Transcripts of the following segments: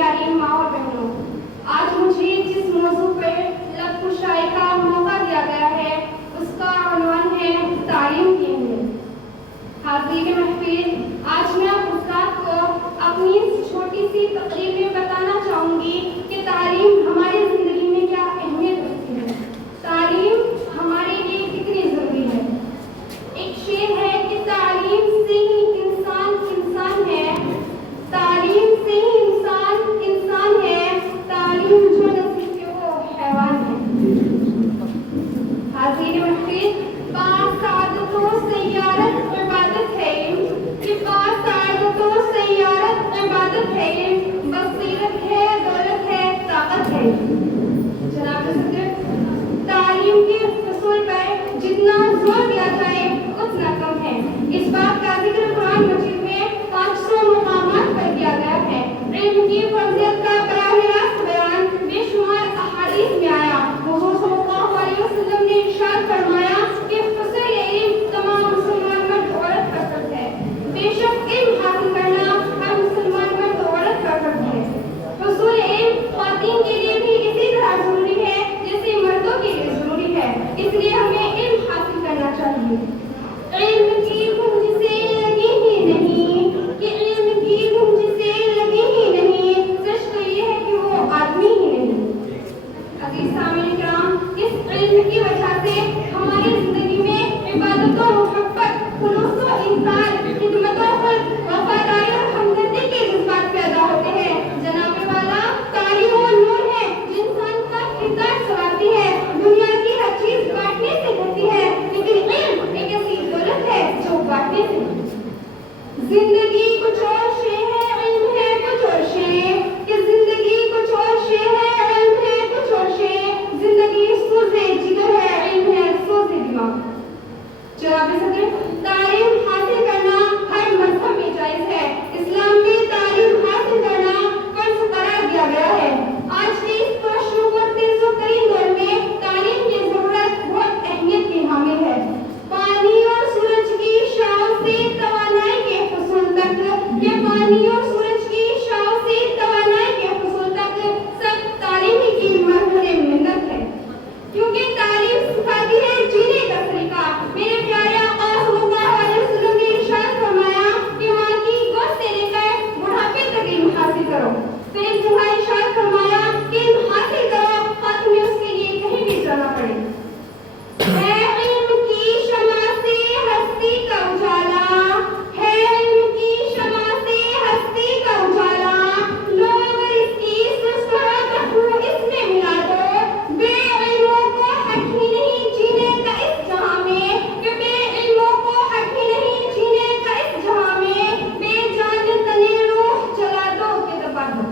प्यारी माँ और बहनों, आज मुझे जिस मौजू पर लफ्ज़ कुशाई का मौका दिया गया है उसका उन्वान है तालीम की अहमियत। हाज़रीन महफिल, आज मैं आप हज़रात को अपनी इस छोटी सी तकरीर में बताना चाहूँगी कि तालीम हमारी ज़िंदगी में क्या अहमियत रखती है, तालीम हमारे लिए कितनी ज़रूरी है। एक शेर है कि तालीम से ही इंसान इंसान है, तालीम से ही इंसान इंसान है, तालीम जो नसीब के वो हैवान है। हाज़रीन महफिल, बासादतों सैयारत इबादत है कि बासादतों सैयारत इबादत है, बसीरत है, दौलत है, ताकत है। जनाब सदर, तालीम के उसूल पर जितना जोर दिया जाए उतना कम है। इस बात का जिक्र कुरान मजीद में 500 मुकामात पर किया गया है। इल्म की फजीलत का बराह रास्त बयान बेशुमार अहादीस में आया। हुज़ूर सल्लल्लाहु अलैहि वसल्लम ने इरशाद फरमाया कि हुस्न इल्म तमाम मुसलमान मर्द औरत का फर्ज है। बेशक इल्म हासिल करना हर मुसलमान मर्द औरत का फर्ज है। हुस्न इल्म ख्वातीन के लिए भी इसी तरह जरूरी है जैसे मर्दों के लिए जरूरी है, इसलिए हमें इल्म हासिल करना चाहिए। इल्म की गूंज से लगी ही नहीं कि इल्म की गूंज से लगी ही नहीं, सच तो ये है कि वो आदमी ही नहीं। अज़ीज़ सामीन किराम, इस इल्म की वजह से हमारी जिंदगी में इबादतों, मोहब्बत, खुलूस व इंकार, खिदमतों पर वफादारी और हमदर्दी के जज्बात पैदा होते हैं। जनाबे वाला, तालीम वो नूर है जो इंसान का किरदार सवारती है, दुनिया की हर चीज बांटने से भरती है, लेकिन इल्म एक ऐसी दौलत है जो बांटने से जिंदगी कुछ और शे है, इल्म है कुछ और शे, कि जिंदगी कुछ और शे है, इल्म है कुछ और शे, जिंदगी सूज़े जिगर है, इल्म है सूज़े दिमाग। जनाब सदर, तालीम हासिल करना हर मजहब में जायज है। इस्लाम में तालीम हासिल करना फर्ज करार दिया गया है। आज के इस मशरूक़ और तेज़ोतरीन दौर में तालीम की ज़रूरत बहुत अहमियत की हामिल है। पानी और सूरज की छाँव से तवानाई के हुसूल तक, ये पानी और सूरज की छाँव से तवानाई के हुसूल तक सब तालीम ही की मरहले मिन्नत है, क्योंकि तालीम सिखाती है जीने का तरीका। मेरे प्यारे आका सल्लल्लाहु अलैहि वसल्लम ने इरशाद फरमाया कि माँ की गोद से लेकर बुढ़ापे तक इल्म हासिल करो। फिर एक जगह इरशाद फरमाया कि इल्म हासिल करो और तुम्हें उसके लिए कहीं भी जाना पड़े। है इल्म की शमा से हस्ती का उजाला, है इल्म की शमा से हस्ती का उजाला, लोग इसकी सुस्ताहट को इसमें मिला दो। बेइल्मों को हक ही नहीं जीने का इस जहां में, कि बेइल्मों को हक ही नहीं जीने का इस जहां में, बेजान तने रूह जला दो के दबा दो।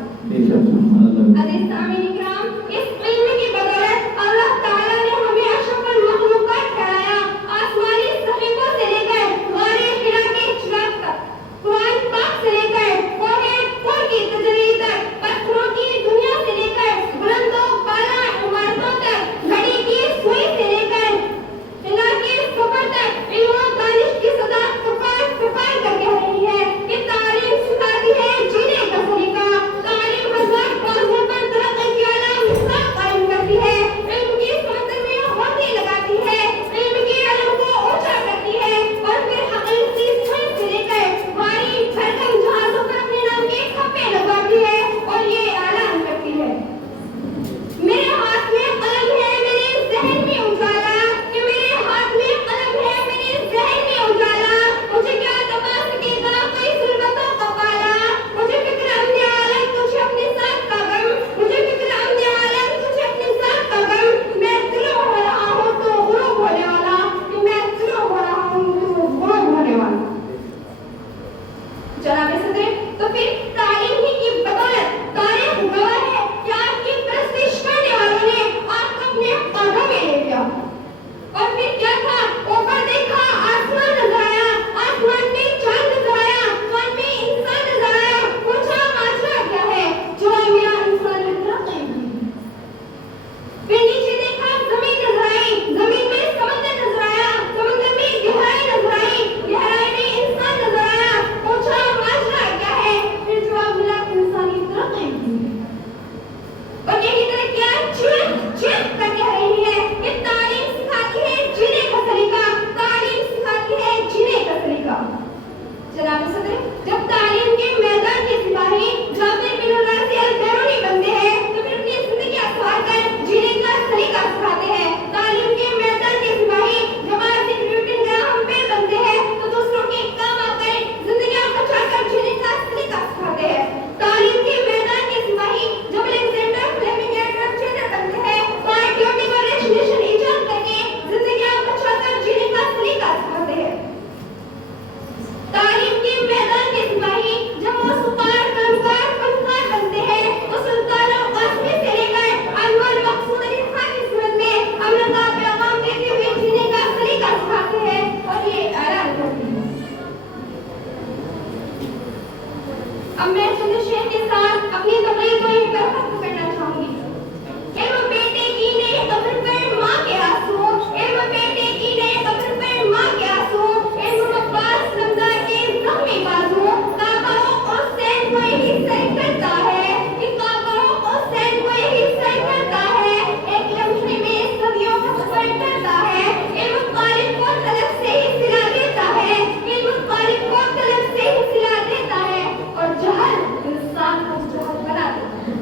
अज़ीज़ सामीन किराम, इस इल्म की बदौलत अल्लाह ताला ने हमें अशरफुल मखलूक़ात ठहराया। आसमानी सहीफ़ों से लेकर गारे हिरा के चिराग तक, कुरान पाक से लेकर कोहे तूर की तजल्ली तक, पत्थरों की दुनिया से लेकर बुलंदों बाला इमारतों तक, घड़ी की सुई से लेकर हिला के सफर तक, इल्म और दानिश की सदा पुकार पुकार कर कह रही है कि तालीम सिखाती है जीने का सलीका। तालीम हज़ार कौसर पर तरक्की की आला मिसाल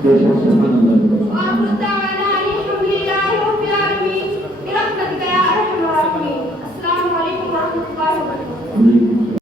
بے شک سبحان اللہ. وآخر دعوانا